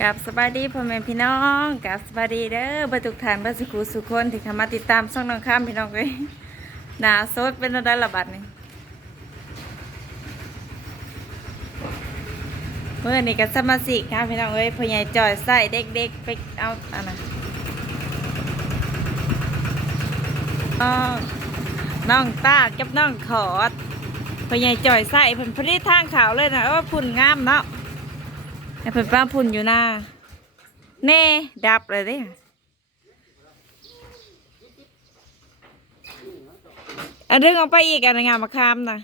กับสบายดีพ่อแม่พี่น้องกับสบายดีเด้อบรรทุกฐานบัสกุสุขคนที่เข้ามาติดตามช่องน้องข้ามพี่น้องเลยหนาสดเป็นระดับระบาดนี่เมื่อนี้ก็สมาชิกค่ะพี่น้องเอ้ยพ่อใหญ่จ่อยใส่เด็กๆไปเอาอันนั้นน้องน้องตากับน้องขอดพ่อใหญ่จ่อยใส่เพิ่นพอดีทางขาวเลยนะเออพุ่นงามเนาะ ไอ้เพิ่นป้าพุ่นอยู่หน้าแน่ดับเลยเด้อันดึงออกไปอีกอันงามมาคามนะ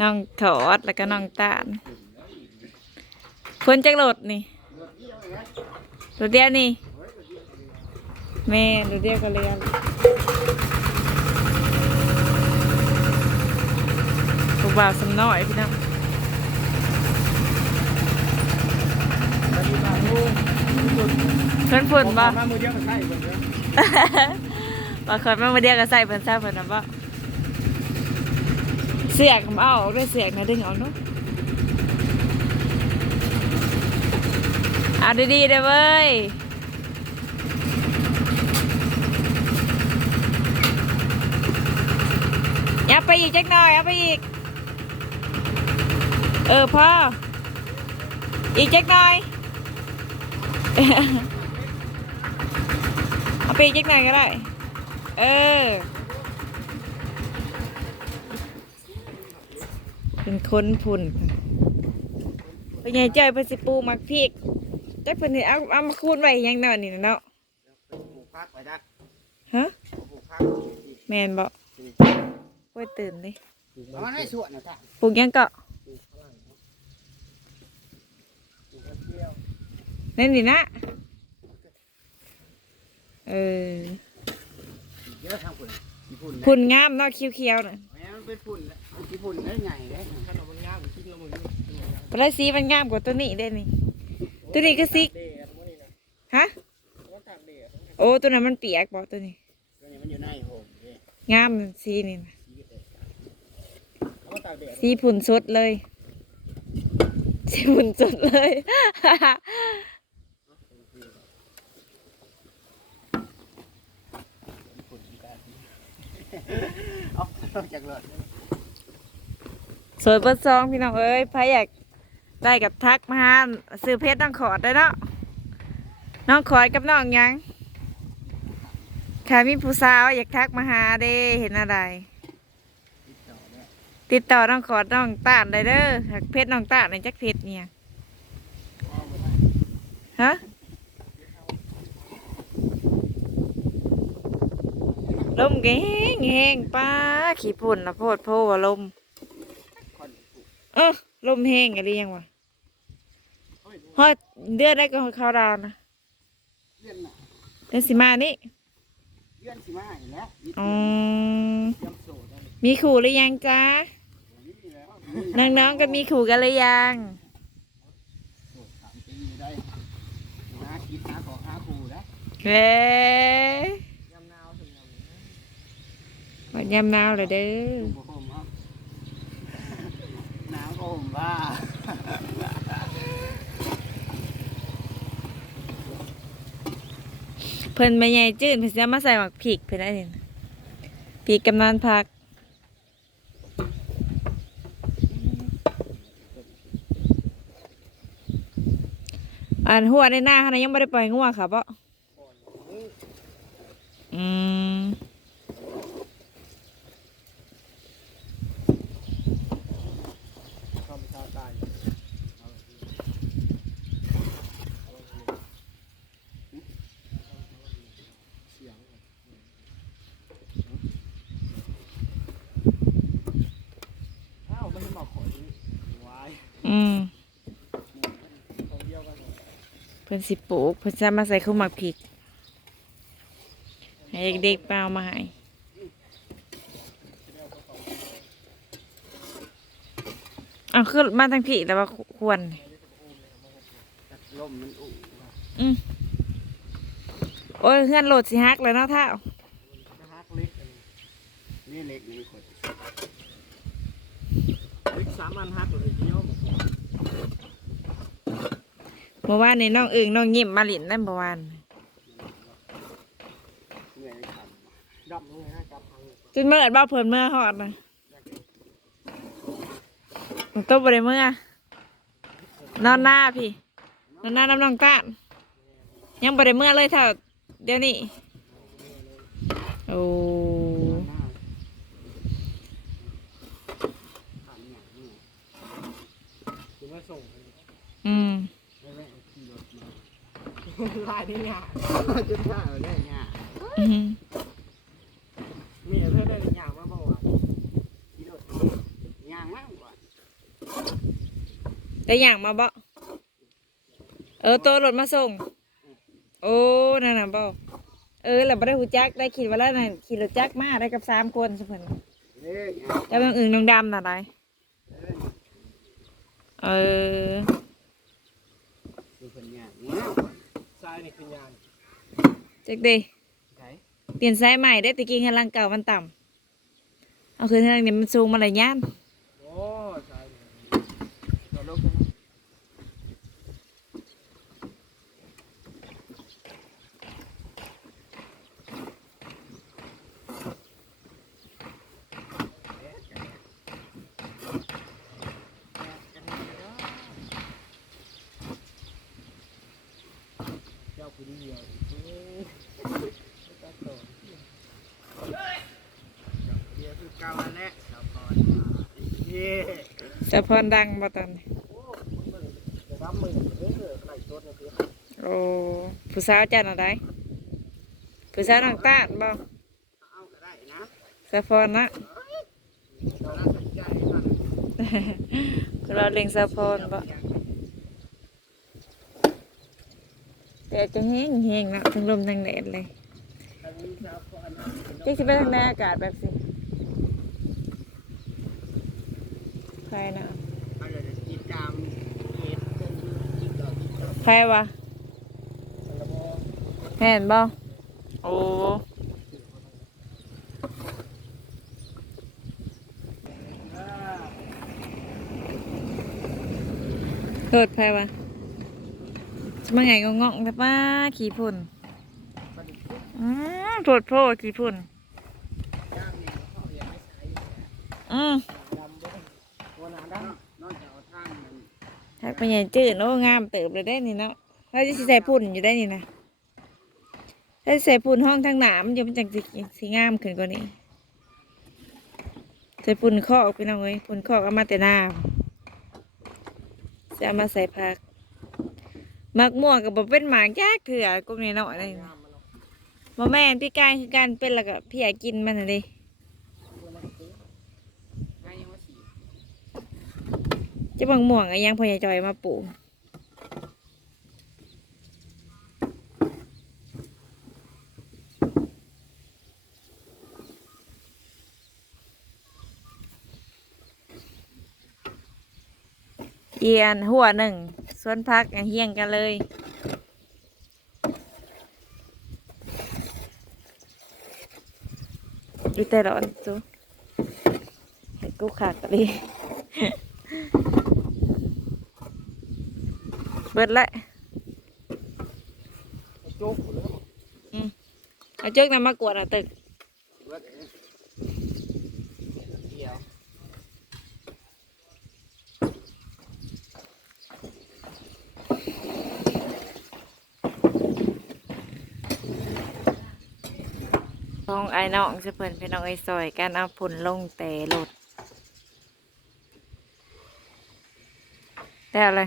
น้องถอดแล้วก็น้องตาลคนจักรถนี่รถเดียวนี่แม่รถเดียวก็เรียน บ่าวสำน้อยพี่น้องเพิ่นฝุ่นบ่มามือเดียวก็ใช่คนเดียวบางคนมามาเดียวก็ใส่เพิ่นซ่าเพิ่นน่ะบ่เสียกผมเอาออกด้วยเสียกนะดึงออกเนาะเอาดีๆเด้อเว้ยอย่าไปอีกจักหน่อยเอาไปอีก เออพ่อ อีกจักหน่อยเอาไปอีกจักหน่อยก็ได้ เออ เป็นคนพุ่นไปไงเจ้ยเพิ่นสิปลูกมักพริกจักเพิ่นนี่เอาเอามาคูนไว้ยังเนาะนี่น่ะเนาะปลูกพักไปได้ฮะปลูกพักแม่นบ่โอ้ยตื่นดิเอามาให้สวนนะท่านปลูกหยังเกาะ นั่นนี่นะ เออเยอะทางฝุ่นญี่ปุ่นพุ่นงามเนาะเขียวๆน่ะแม่มันเป็นฝุ่นญี่ปุ่นได้ใหญ่เลยขนมมันยาวคิดละมือปลายสีมันงามกว่าตัวนี้ได้นี่ ตัวนี้ก็สิฮะ โอ้ตัวนั้นมันเปียกบอกตัวนี้มันอยู่ในโฮมงามสีนี่นะเขาตากแดดสีผุ่นสดเลยสีผุ่นสดเลย เอานอกจากเลยสวยเปิดซองพี่น้องเอ้ยใครอยากได้กับทักมาหาซื้อเพชรน้องขอดได้เนาะน้องขอดกับน้องยังค่ะมีผู้สาวอยากทักมาหาเด้เห็นอะไร ติดต่อน้องขอดน้องตาดได้เด้อหากเพชรน้องตาดในจักเพชรเนี่ยฮะ ลมแห้งแห้งป้าขี้ฝุ่นนะโพดโพว่าลม เออลมแห้งอะไรยังวะฮอดเดือนได้ก็เข้าดาวนะเลื่อนน่ะเดือนสิมานี่เลื่อนสิมาอีกแล้วอืมเตรียมโซ่ได้มีขู่หรือยังจ๊ะนี่แล้วน้องๆก็มีขู่กันหรือยังโซ่สามปีได้หาคิดหาของหาครูได้เว้ย ยำนาวถึงยำวันยามหนาวเลยเด้อโอ้โหครับหนาวก็ห่มบ้าเพิ่นไม่ใหญ่จืดเพิ่นจะมาใส่หมักผิกเพิ่นได้นี่นะผิกกำนันพักอันหัวในหน้าขนาดยังไม่ได้ปล่อยงัวค่ะเปะอืมความชาตายอ้าวไม่ใช่หมอกขอยวาย อืมเพิ่นสิปลูกเพิ่นจะมาใส่ข้าวหมักผิกให้เด็กๆเปล่ามาให้อ้าวคือมาทางผิกแล้วว่าควร ลมมันอุ่อืมโอ้ยเพื่อนโหลดสิฮักเลยเนาะท่าฮักเล็กนี่เล็กนี่ขดเล็กสามมันฮักเลยเดียว มื่อวานนี่น้องอึ่งน้องยิ้มมาหลินนั่นเมื่อวานเหนื่ออัดเลยนะจับางจนเมื่อเบ้าเพิ่นเมื่อฮอดนะมันตัวบริเมื่อนอนหน้าพี่นอนหน้าน้ำน้องต้านยังบริเมื่อเลยเท่าเดี๋ยวนี้โอ้หน้าขันเนี่ยนี่คือมาส่ง อืม ไม่แม่ขี่รถมา ลายนี่เนี่ยจนท่าเลยเนี่ยอืมมีเพื่อนได้หรือยังมาบอกว่าขี่รถยางมากกว่าได้อย่างมาบ่เออตัวรถมาส่ง โอ้นั่นน่ะบ่เออแล้วบ่ได้หูจักได้คิดว่าแล้วนั่นขี่รถจักรมาได้กับสามคนสิเพิ่นเอ้ยแล้วน้องอึ่งน้องดำน่ะได้เออ คือคนยางเนี่ยทรายนี่คือยางจักเด้ไหนเปลี่ยนไซส์ใหม่ได้ตะกี้ข้างล่างเก่ามันต่ำเอาคืนข้างล่างนี้มันสูงมาหลายย่าน โอ้ทรายเราลงกัน เจ้า ผู้เดียวเจ้าโตเดียวคือเก่าอันแหละเจ้าพรเย้จะพรดังบ่ตอนนี้โอ้มือจะรับมือเออไหลตัวเนี่ยคือโอ้ผู้สาวจันอะไรผู้สาวน้องต้านบ่เอาก็ได้นะสะพรนะเราน่าสนใจมันเราเล็งสะพรบ่ แต่จะแห้งแห้งๆเนาะทั้งลมทั้งแดดเลยทางนี้ชาวพรที่สิไปทางในอากาศแบบสิใครนะเราจะติดตามเหตุเป็นจิตต่อจิตต่อใครวะระบบแม่นบ่โอ้โทษใครวะ จะมาไงก็งอกแต่ป้าขี่พุ่นอืมโทษโพดขี่พุ่นอืมดำด้วยตัวหนาเอาทางมันทักไปใหญ่จืดโอ้งามเติบเลยได้นี่เนาะเราจะใส่พุ่นอยู่ได้นี่นะถ้าใส่พุ่นห้องทางหนามนอยู่มันจังสิสีงามขึ้นกว่านี้ใส่พุ่นคอกพี่น้องเอ้ยพุ่นคอกเอามาแต่หน้าจะเอามาใส่ผัก มักม่วงกับบ่เป็นหมากยากเถื่อกกุ้งนี่เนาะอะไรมาะบ่แม่นพี่กายคือการเป็นแล้วก็พี่อยากกินมันน่ะเดิตัวนั้นคือให้ยังว่าสีจะบังม่วงอะยังพอยายจอยมาปลูกเอียนหัวหนึ่ง สวนพักอย่างเฮียงกันเลยดูแต่ร้อนจูให้กูขาดกันดิเบิดละโจ๊กเลยเอาเชือกนำมากวดเอาตึก เบิดเองเดียว น้ องไอ้น้องจะเพิ่นเป็นน้องไอ้ซอยการเอาผุนลงแต่รถได้อะไร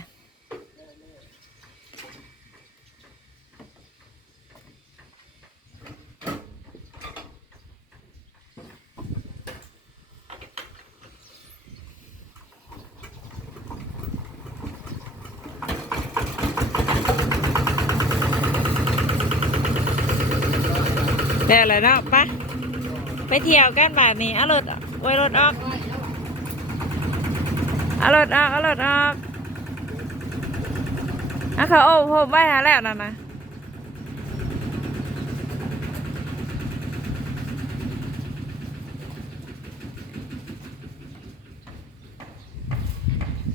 ได้อะไรเนาะปะไปเที่ยวกันแบบนี้เอารถไว้รถออกเอารถออกเอารถออกเอาเขาโอ้ผมไว้หาแล้วนะนะ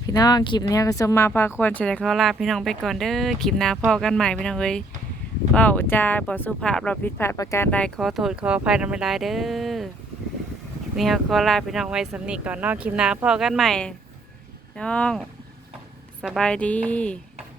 พี่น้องคลิปนี้ก็สมมาพาควรจะได้ขอลาพี่น้องไปก่อนเด้อคลิปหน้าพ่อกันใหม่พี่น้องเอ้ย ว้าจาบ่สุภาพเราผิดพลาดประการใดขอโทษขออภัยนำไม่ได้เด้อนี่ครับขอลาพี่น้องไว้สำนีก่อนนอกคลิปหน้าพ่อกันใหม่ น้อง สบายดี